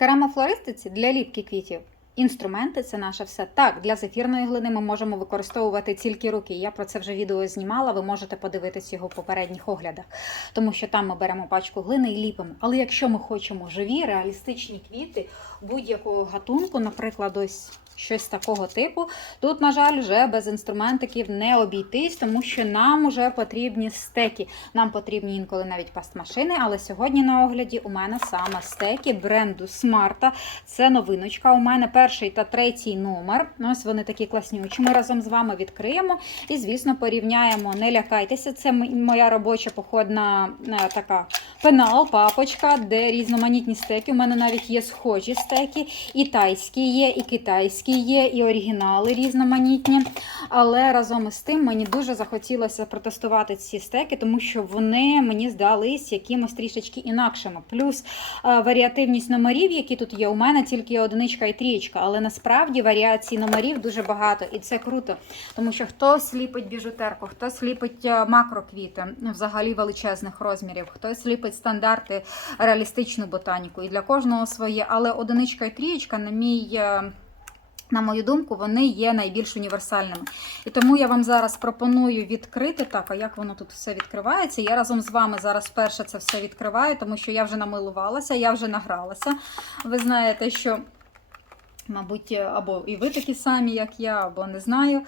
керамофлористиці для ліпки квітів. Інструменти це наше все. Так, для зефірної глини ми можемо використовувати тільки руки. Я про це вже відео знімала. Ви можете подивитись його в попередніх оглядах, тому що там ми беремо пачку глини і ліпимо. Але якщо ми хочемо живі, реалістичні квіти будь-якого гатунку, наприклад, ось щось такого типу, тут, на жаль, вже без інструментиків не обійтись, тому що нам вже потрібні стеки. Нам потрібні інколи навіть пастмашини, але сьогодні на огляді у мене саме стеки бренду Смарта. Це новиночка. У мене перший та третій номер. Ось вони такі класнючі. Ми разом з вами відкриємо і, звісно, порівняємо. Не лякайтеся, це моя робоча походна е, така пенал, папочка, де різноманітні стеки. У мене навіть є схожі стеки, і тайські є, і китайські є, і оригінали різноманітні. Але разом із тим мені дуже захотілося протестувати ці стеки, тому що вони мені здались якимось трішечки інакшими. Плюс е, варіативність номерів, які тут є, у мене тільки одиничка і трієчка, але насправді варіацій номерів дуже багато, і це круто. Тому що хтось ліпить біжутерку, хтось ліпить е, макроквіти взагалі величезних розмірів, хтось ліпить стандарти реалістичну ботаніку. І для кожного своє. Але одиничка і трієчка, на мій. е, на мою думку, вони є найбільш універсальними. І тому я вам зараз пропоную відкрити так, а як воно тут все відкривається. Я разом з вами зараз вперше це все відкриваю, тому що я вже намилувалася, я вже награлася. Ви знаєте, що, мабуть, або і ви такі самі, як я, або не знаю.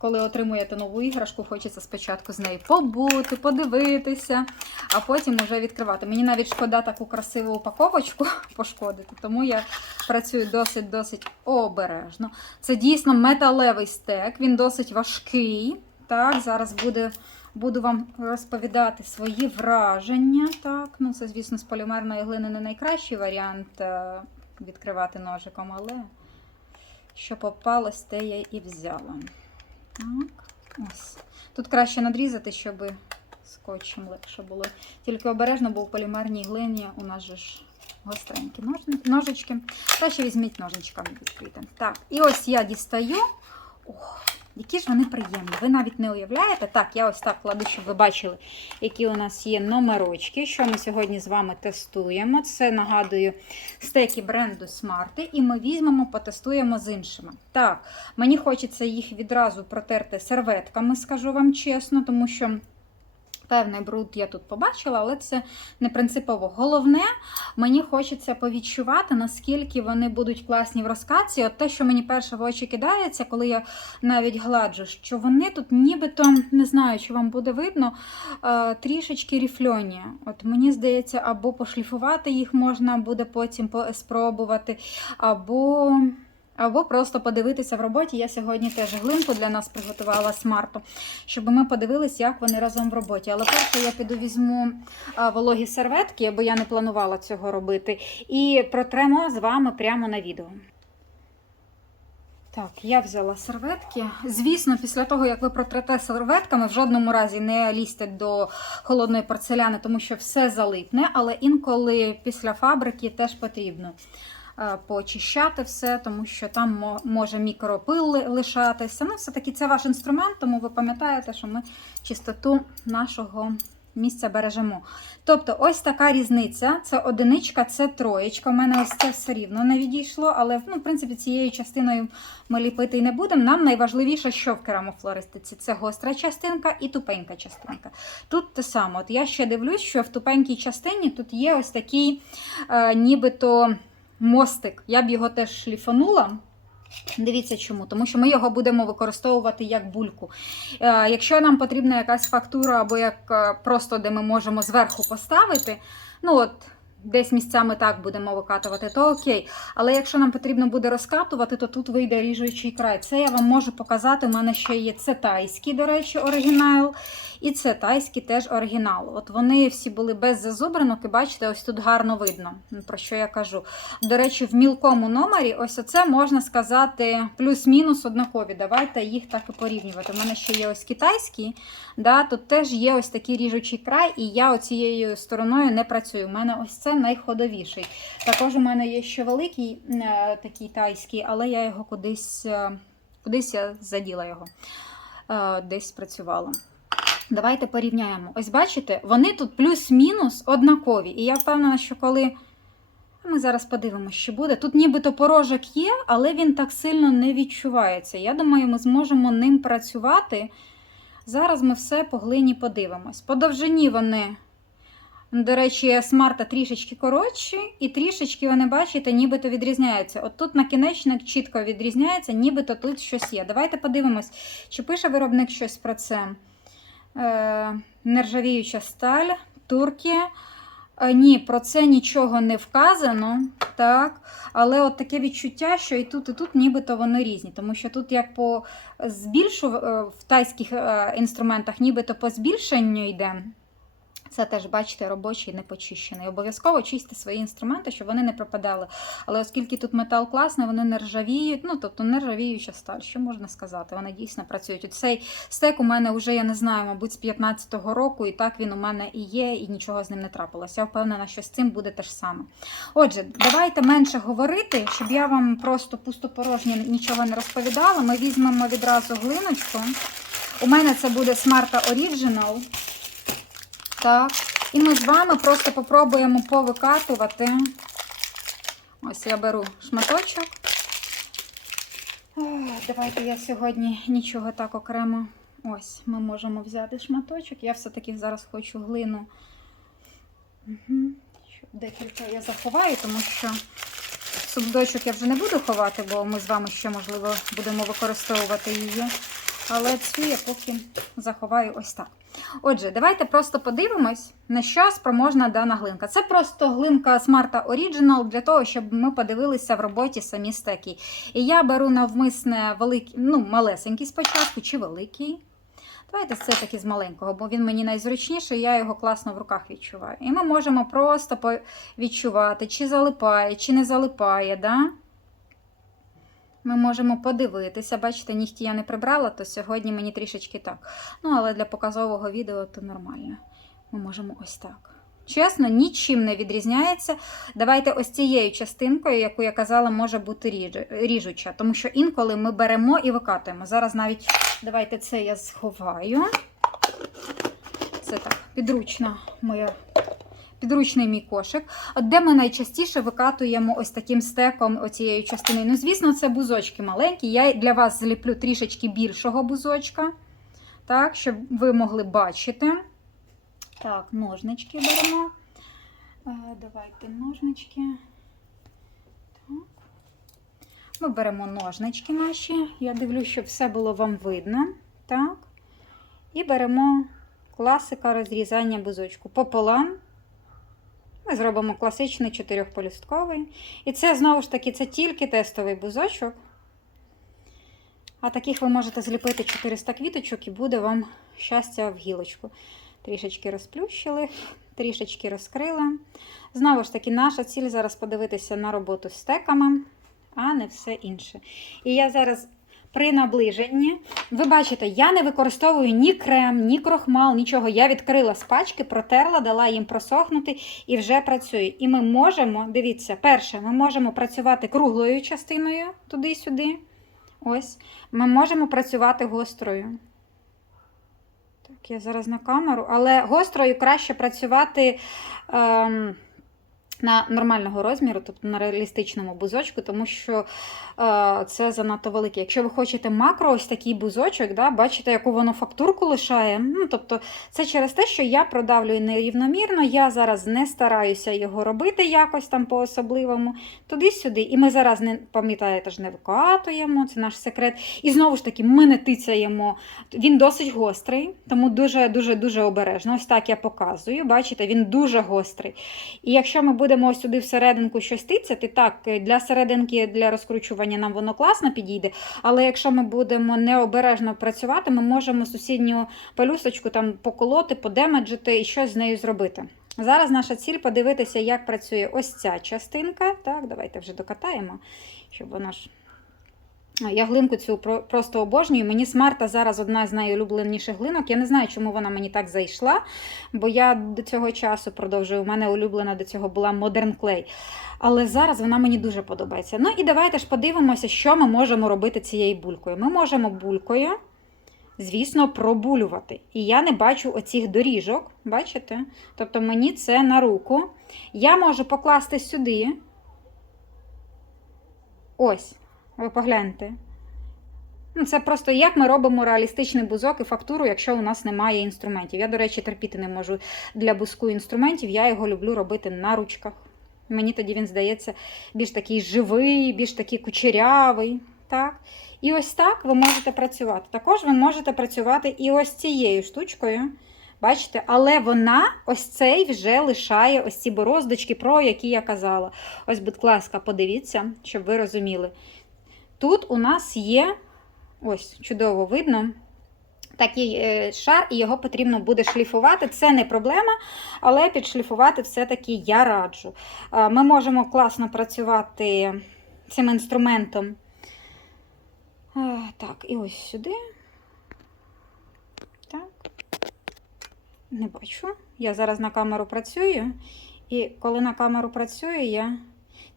Коли отримуєте нову іграшку, хочеться спочатку з нею побути, подивитися, а потім вже відкривати. Мені навіть шкода таку красиву упаковочку пошкодити, тому я працюю досить-досить обережно. Це дійсно металевий стек, він досить важкий. Так, зараз буде, буду вам розповідати свої враження. Так, ну це, звісно, з полімерної глини не найкращий варіант е, відкривати ножиком, але що попалось, те я і взяла. Так, ось. Тут краще надрізати, щоб скотчем легше було. Тільки обережно, бо в полімерній глині у нас же ж гостренькі ножички. Краще візьміть ножничками відкрити. Так, і ось я дістаю. Ох, які ж вони приємні. Ви навіть не уявляєте. Так, я ось так кладу, щоб ви бачили, які у нас є номерочки, що ми сьогодні з вами тестуємо. Це нагадую стеки бренду Смарти. і ми візьмемо, потестуємо з іншими. Так, мені хочеться їх відразу протерти серветками, скажу вам чесно, тому що. Певний бруд я тут побачила, але це не принципово. Головне, мені хочеться повідчувати, наскільки вони будуть класні в розкатці. От те, що мені перше в очі кидається, коли я навіть гладжу, що вони тут нібито, не знаю, чи вам буде видно, е, трішечки ріфльоні. От мені здається, або пошліфувати їх можна буде потім спробувати, або. Або просто подивитися в роботі. Я сьогодні теж глинку для нас приготувала смарту, щоб ми подивилися, як вони разом в роботі. Але перше я піду візьму вологі серветки, бо я не планувала цього робити. І протремо з вами прямо на відео. Так, я взяла серветки. Звісно, після того, як ви протрете серветками, в жодному разі не лізьте до холодної порцеляни, тому що все залипне, але інколи після фабрики теж потрібно е, поочищати все, тому що там може мікропил лишатися. Ну, все-таки це ваш інструмент, тому ви пам'ятаєте, що ми чистоту нашого місця бережемо. Тобто, ось така різниця: це одиничка, це троєчка. У мене ось це все рівно не відійшло, але ну, в принципі цією частиною ми ліпити і не будемо. Нам найважливіше, що в керамофлористиці це гостра частинка і тупенька частинка. Тут те саме. От я ще дивлюсь, що в тупенькій частині тут є ось такий, е, нібито мостик. Я б його теж шліфанула. Дивіться чому, тому що ми його будемо використовувати як бульку. Е, якщо нам потрібна якась фактура або як е, просто де ми можемо зверху поставити, ну от десь місцями так будемо викатувати, то окей. Але якщо нам потрібно буде розкатувати, то тут вийде ріжучий край. Це я вам можу показати. У мене ще є це тайський, до речі, оригінал. І це тайський теж оригінал. От вони всі були без зазубринок, і бачите, ось тут гарно видно, про що я кажу. До речі, в мілкому номері ось оце можна сказати плюс-мінус однакові. Давайте їх так і порівнювати. У мене ще є ось китайський, да, тут теж є ось такий ріжучий край, і я оцією стороною не працюю. У мене ось це найходовіший. Також у мене є ще великий е, такий тайський, але я його кудись, е, кудись я заділа його, е, десь спрацювала. Давайте порівняємо. Ось бачите, вони тут плюс-мінус однакові. І я впевнена, що коли Ми зараз подивимося, що буде. Тут нібито порожок є, але він так сильно не відчувається. Я думаю, ми зможемо ним працювати. Зараз ми все по глині подивимось. По довжині вони, до речі, смарта трішечки коротші, і трішечки, вони, бачите, нібито відрізняються. От тут накінечник чітко відрізняється, нібито тут щось є. Давайте подивимось, чи пише виробник щось про це. Е, нержавіюча сталь, турки. Е, Ні, про це нічого не вказано, так. Але от таке відчуття, що і тут, і тут нібито вони різні. Тому що тут, як по збільшу е, в тайських інструментах, нібито по збільшенню йде. Це теж, бачите, робочий не почищений. Обов'язково чистите свої інструменти, щоб вони не пропадали. Але оскільки тут метал класний, вони не ржавіють, ну тобто не ржавіюча сталь, що можна сказати, вони дійсно працюють. От Цей стек у мене вже, я не знаю, мабуть, з 15-го року, і так він у мене і є, і нічого з ним не трапилося. Я впевнена, що з цим буде те ж саме. Отже, давайте менше говорити, щоб я вам просто пустопорожньо нічого не розповідала. Ми візьмемо відразу глиночку. У мене це буде Smarta Original. Так. І ми з вами просто попробуємо повикатувати. Ось я беру шматочок. Давайте я сьогодні нічого так окремо. Ось, ми можемо взяти шматочок. Я все-таки зараз хочу глину. Декілька я заховаю, тому що сундучок я вже не буду ховати, бо ми з вами ще, можливо, будемо використовувати її. Але цю я поки заховаю ось так. Отже, давайте просто подивимось, на що спроможна дана глинка. Це просто глинка Smarta Original для того, щоб ми подивилися в роботі самі стеки. І я беру навмисне великий, ну, малесенький спочатку чи великий. Давайте це таки з маленького, бо він мені найзручніший, я його класно в руках відчуваю. І ми можемо просто відчувати, чи залипає, чи не залипає. Да? Ми можемо подивитися. Бачите, нігті я не прибрала, то сьогодні мені трішечки так. Ну, але для показового відео то нормально. Ми можемо ось так. Чесно, нічим не відрізняється. Давайте ось цією частинкою, яку я казала, може бути ріжуча. Тому що інколи ми беремо і викатуємо. Зараз навіть давайте це я сховаю. Це так, підручна моя. Підручний мій кошик, де ми найчастіше викатуємо ось таким стеком оцією частиною. Ну, звісно, це бузочки маленькі. Я для вас зліплю трішечки більшого бузочка, так, щоб ви могли бачити. Так, ножнички беремо. Е, Давайте ножнички. Ми беремо ножнички наші. Я дивлюсь, щоб все було вам видно. Так. І беремо класика розрізання бузочку пополам. Ми зробимо класичний чотирьохполюстковий. І це, знову ж таки, це тільки тестовий бузочок. А таких ви можете зліпити 400 квіточок і буде вам щастя в гілочку. Трішечки розплющили, трішечки розкрили. Знову ж таки, наша ціль зараз подивитися на роботу з стеками, а не все інше. І я зараз при наближенні, ви бачите, я не використовую ні крем, ні крохмал, нічого. Я відкрила з пачки, протерла, дала їм просохнути і вже працює. І ми можемо, дивіться, перше, ми можемо працювати круглою частиною туди-сюди. Ось. Ми можемо працювати гострою. Так, я зараз на камеру, але гострою краще працювати. Ем, на нормального розміру, тобто на реалістичному бузочку, тому що е, це занадто велике. Якщо ви хочете макро, ось такий бузочок, да, бачите, яку воно фактурку лишає. Ну, тобто Це через те, що я продавлюю нерівномірно, я зараз не стараюся його робити якось там по-особливому, туди-сюди. І ми зараз не пам'ятаєте ж, не викатуємо, це наш секрет. І знову ж таки, ми не тицяємо. Він досить гострий, тому дуже-дуже дуже обережно. Ось так я показую. Бачите, він дуже гострий. І якщо ми будемо ось сюди всерединку щось тицяти, так, для серединки, для розкручування нам воно класно підійде. Але якщо ми будемо необережно працювати, ми можемо сусідню пелюсочку там поколоти, подемеджити і щось з нею зробити. Зараз наша ціль подивитися, як працює ось ця частинка. Так, давайте вже докатаємо, щоб вона ж. Я глинку цю просто обожнюю. Мені смарта зараз одна з найулюбленіших глинок. Я не знаю, чому вона мені так зайшла, бо я до цього часу продовжую. У мене улюблена до цього була Modern Clay. Але зараз вона мені дуже подобається. Ну і давайте ж подивимося, що ми можемо робити цією булькою. Ми можемо булькою, звісно, пробулювати. І я не бачу оцих доріжок, бачите? Тобто мені це на руку. Я можу покласти сюди Ось, ви погляньте. Ну, Це просто як ми робимо реалістичний бузок і фактуру, якщо у нас немає інструментів. Я, до речі, терпіти не можу для бузку інструментів, я його люблю робити на ручках. Мені тоді він здається більш такий живий, більш такий кучерявий. Так? І ось так ви можете працювати. Також ви можете працювати і ось цією штучкою. Бачите, але вона ось цей вже лишає ось ці бороздочки, про які я казала. Ось, будь ласка, подивіться, щоб ви розуміли. Тут у нас є, ось, чудово видно, такий е, шар, і його потрібно буде шліфувати. Це не проблема, але підшліфувати все-таки я раджу. Е, Ми можемо класно працювати цим інструментом. Е, Так, і ось сюди. Так. Не бачу. Я зараз на камеру працюю. І коли на камеру працюю, я.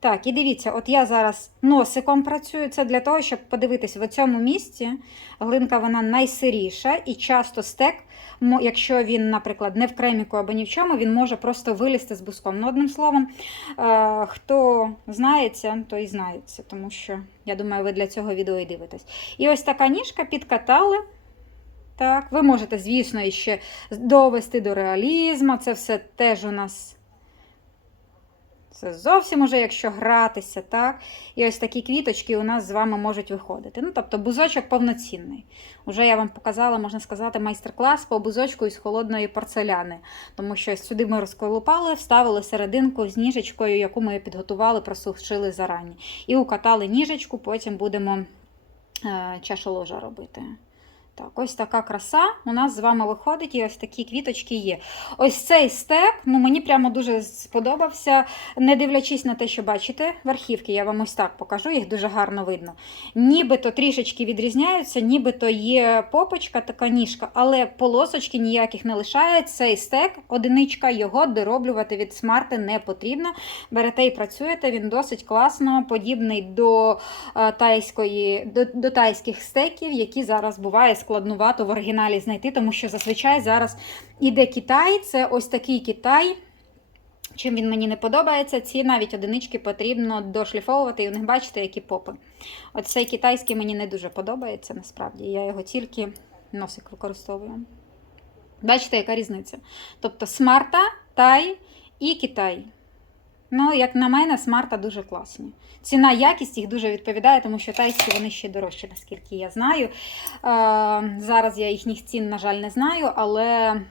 Так, і дивіться, от я зараз носиком працюю. Це для того, щоб подивитись, в цьому місці глинка вона найсиріша, і часто стек, якщо він, наприклад, не в креміку або ні в чому, він може просто вилізти з буском. Ну, одним словом, е, хто знається, той знається, тому що я думаю, ви для цього відео і дивитесь. І ось така ніжка підкатали. Так, ви можете, звісно, ще довести до реалізму. Це все теж у нас. Це зовсім уже, якщо гратися, так? І ось такі квіточки у нас з вами можуть виходити. Ну, тобто бузочок повноцінний. Уже я вам показала, можна сказати, майстер-клас по бузочку із холодної порцеляни. Тому що сюди ми розколупали, вставили серединку з ніжечкою, яку ми підготували, просушили зарані. І укатали ніжечку, потім будемо е, чашу ложа робити. Так, ось така краса у нас з вами виходить, і ось такі квіточки є. Ось цей стек, ну мені прямо дуже сподобався, не дивлячись на те, що бачите, в архівці я вам ось так покажу, їх дуже гарно видно. Нібито трішечки відрізняються, нібито є попочка, така ніжка, але полосочки ніяких не лишає. Цей стек, одиничка, його дороблювати від смарти не потрібно. Берете і працюєте, він досить класно, подібний до, е, тайської, до, до тайських стеків, які зараз буває складнувато в оригіналі знайти, тому що зазвичай зараз іде Китай, це ось такий Китай. Чим він мені не подобається, ці навіть одинички потрібно дошліфовувати, і у них бачите, які попи. От цей китайський мені не дуже подобається, насправді. Я його тільки носик використовую. Бачите, яка різниця? Тобто смарта, тай і Китай. Ну, як на мене, смарта дуже класні. Ціна, якість їх дуже відповідає, тому що тайські вони ще дорожчі, наскільки я знаю. Е, зараз я їхніх цін, на жаль, не знаю, але.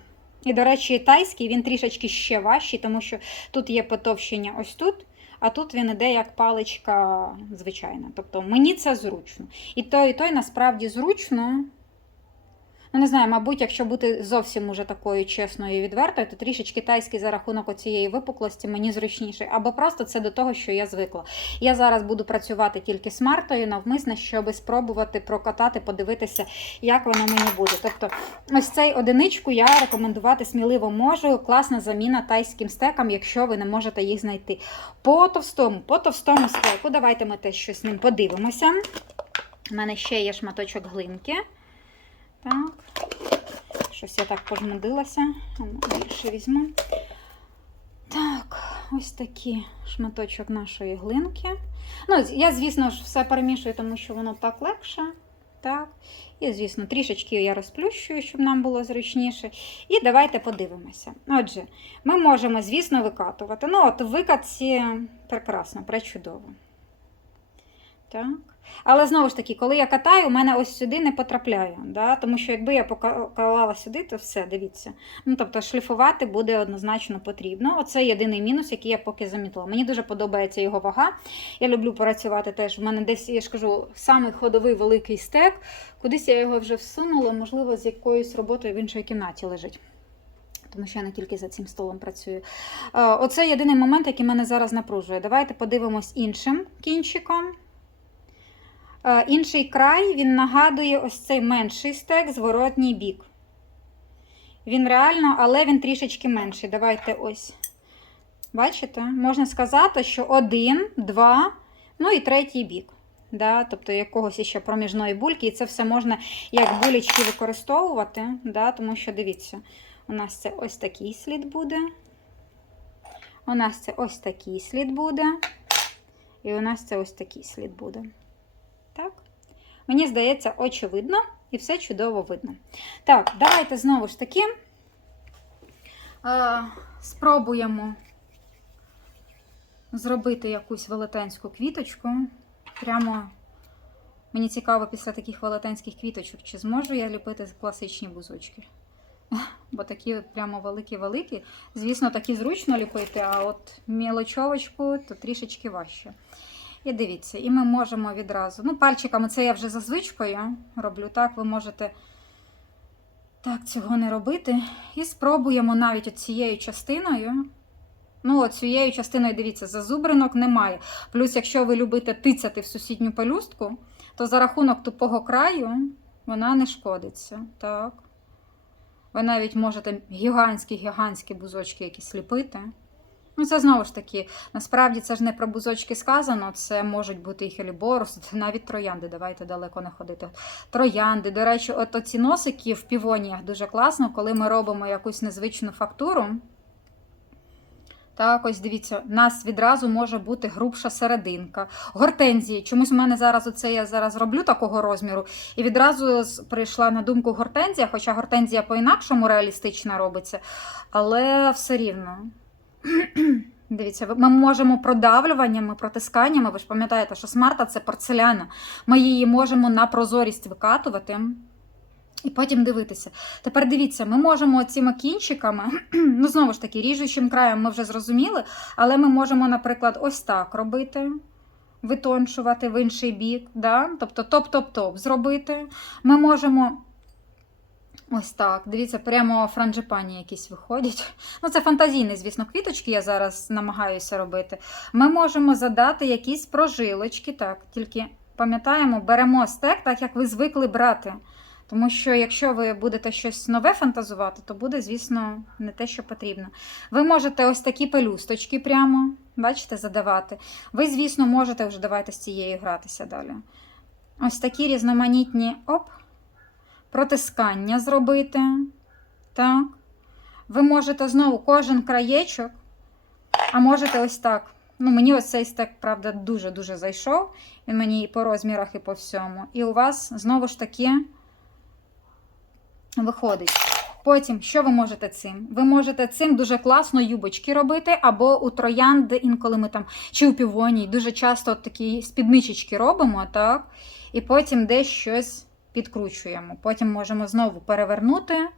І, до речі, тайський він трішечки ще важчий, тому що тут є потовщення ось тут, а тут він іде як паличка звичайна. Тобто мені це зручно. І той, і той насправді зручно. Ну, не знаю, мабуть, якщо бути зовсім уже такою чесною і відвертою, то трішечки тайський за рахунок оцієї випуклості мені зручніший. Або просто це до того, що я звикла. Я зараз буду працювати тільки смартою навмисно, щоб спробувати прокатати, подивитися, як воно мені буде. Тобто, ось цей одиничку я рекомендувати сміливо можу. Класна заміна тайським стекам, якщо ви не можете їх знайти. По товстому, по товстому стеку, давайте ми теж щось з ним подивимося. У мене ще є шматочок глинки. Так. Щось я так пожмудилася. Ну, Більше візьму. Так, ось такий шматочок нашої глинки. Ну, я, звісно ж, все перемішую, тому що воно так легше. Так. І, звісно, трішечки я розплющую, щоб нам було зручніше. І давайте подивимося. Отже, ми можемо, звісно, викатувати. Ну, от викатці прекрасно, пречудово. Так. Але знову ж таки, коли я катаю, у мене ось сюди не потрапляє. Да? Тому що якби я покалала сюди, то все, дивіться. Ну, Тобто шліфувати буде однозначно потрібно. Оце єдиний мінус, який я поки замітила. Мені дуже подобається його вага. Я люблю працювати теж. У мене десь, я ж кажу, самий ходовий великий стек. Кудись я його вже всунула, можливо, з якоюсь роботою в іншій кімнаті лежить. Тому що я не тільки за цим столом працюю. Е, Оце єдиний момент, який мене зараз напружує. Давайте подивимось іншим кінчиком. Е, Інший край він нагадує ось цей менший стек, зворотній бік. Він реально, але він трішечки менший. Давайте ось. Бачите? Можна сказати, що один, два, ну і третій бік. Да? Тобто якогось ще проміжної бульки. І це все можна як булечки використовувати. Да? Тому що, дивіться, у нас це ось такий слід буде. У нас це ось такий слід буде. І у нас це ось такий слід буде. Мені здається, очевидно, і все чудово видно. Так, давайте знову ж таки е, спробуємо зробити якусь велетенську квіточку. Прямо мені цікаво після таких велетенських квіточок, чи зможу я ліпити класичні бузочки. Бо такі прямо великі-великі. Звісно, такі зручно ліпити, а от мілочовочку то трішечки важче. І дивіться, і ми можемо відразу. Ну, пальчиками це я вже за звичкою роблю. Так, ви можете так цього не робити. І спробуємо навіть цією частиною. Ну, цією частиною, дивіться, зазубринок немає. Плюс, якщо ви любите тицяти в сусідню пелюстку, то за рахунок тупого краю вона не шкодиться. Так. Ви навіть можете гігантські-гігантські бузочки якісь ліпити. Ну, це знову ж таки, насправді це ж не про бузочки сказано, це можуть бути і хеліборус, навіть троянди. Давайте далеко не ходити. Троянди. До речі, от оці носики в півоніях дуже класно, коли ми робимо якусь незвичну фактуру. Так, ось дивіться, у нас відразу може бути грубша серединка. Гортензії. Чомусь у мене зараз оце я зараз роблю такого розміру. І відразу прийшла на думку гортензія, хоча гортензія по-інакшому реалістично робиться, але все рівно. Дивіться, ми можемо продавлюваннями, протисканнями. Ви ж пам'ятаєте, що смарта це порцеляна. Ми її можемо на прозорість викатувати. І потім дивитися. Тепер дивіться, ми можемо цими кінчиками, ну знову ж таки, ріжучим краєм ми вже зрозуміли, але ми можемо, наприклад, ось так робити, витончувати в інший бік. Да? Тобто топ-топ-топ зробити. Ми можемо. Ось так, дивіться, прямо франджипані якісь виходять. Ну, це фантазійні, звісно, квіточки я зараз намагаюся робити. Ми можемо задати якісь прожилочки, так, тільки пам'ятаємо, беремо стек, так як ви звикли брати. Тому що якщо ви будете щось нове фантазувати, то буде, звісно, не те, що потрібно. Ви можете ось такі пелюсточки прямо, бачите, задавати. Ви, звісно, можете вже давайте з цією гратися далі. Ось такі різноманітні оп, протискання зробити. Так. Ви можете знову кожен краєчок, а можете ось так. Ну, мені ось цей стек, правда, дуже-дуже зайшов. Він мені і по розмірах, і по всьому. І у вас знову ж таки виходить. Потім, що ви можете цим? Ви можете цим дуже класно юбочки робити, або у троянди, інколи ми там, чи у півоній, дуже часто такі спідничечки робимо, так? І потім десь щось підкручуємо. Потім можемо знову перевернути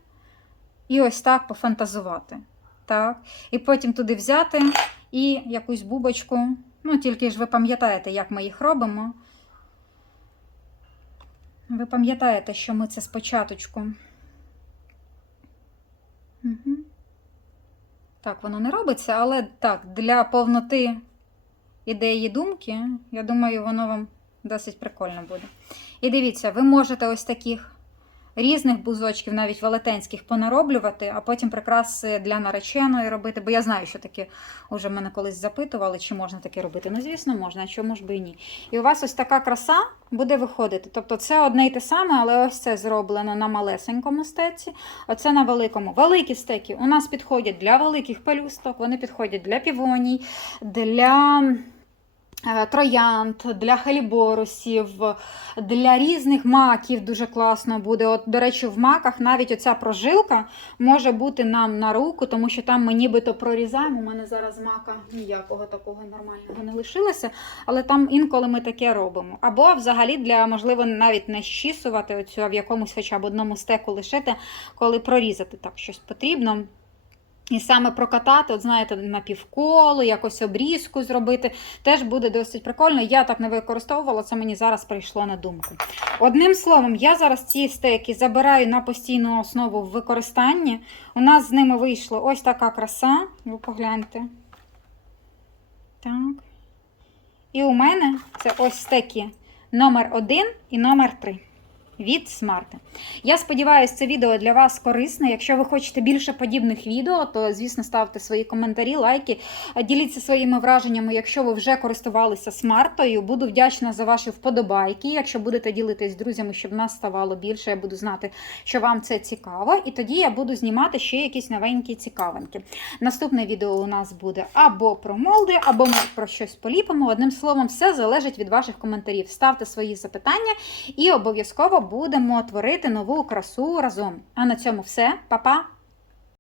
і ось так пофантазувати. Так? І потім туди взяти і якусь бубочку. Ну, тільки ж ви пам'ятаєте, як ми їх робимо. Ви пам'ятаєте, що ми це спочатку. Угу. Так, воно не робиться, але так, для повноти ідеї думки, я думаю, воно вам досить прикольно буде. І дивіться, ви можете ось таких різних бузочків, навіть велетенських, понароблювати, а потім прикраси для нареченої робити. Бо я знаю, що таке вже мене колись запитували, чи можна таке робити. Ну, звісно, можна, а чому ж би і ні. І у вас ось така краса буде виходити. Тобто це одне й те саме, але ось це зроблено на малесенькому стеці, оце на великому. Великі стеки у нас підходять для великих пелюсток, вони підходять для півоній, для. Е, Троянд для халіборусів, для різних маків дуже класно буде. От, до речі, в маках навіть оця прожилка може бути нам на руку, тому що там ми нібито прорізаємо. У мене зараз мака ніякого такого нормального не лишилося, але там інколи ми таке робимо. Або взагалі для, можливо, навіть не щісувати оцю, а в якомусь хоча б одному стеку лишити, коли прорізати так щось потрібно. І саме прокатати, от знаєте, на півколо, якось обрізку зробити, теж буде досить прикольно. Я так не використовувала, це мені зараз прийшло на думку. Одним словом, я зараз ці стейки забираю на постійну основу в використанні. У нас з ними вийшло ось така краса. Ви погляньте. Так. І у мене це ось стеки номер 1 і номер 3. Від смарти. Я сподіваюся, це відео для вас корисне. Якщо ви хочете більше подібних відео, то звісно ставте свої коментарі, лайки, діліться своїми враженнями, якщо ви вже користувалися смартою. Буду вдячна за ваші вподобайки. Якщо будете ділитись з друзями, щоб нас ставало більше, я буду знати, що вам це цікаво. І тоді я буду знімати ще якісь новенькі цікавинки. Наступне відео у нас буде або про молди, або ми про щось поліпимо. Одним словом, все залежить від ваших коментарів. Ставте свої запитання і обов'язково будемо творити нову красу разом. А на цьому все. Па-па!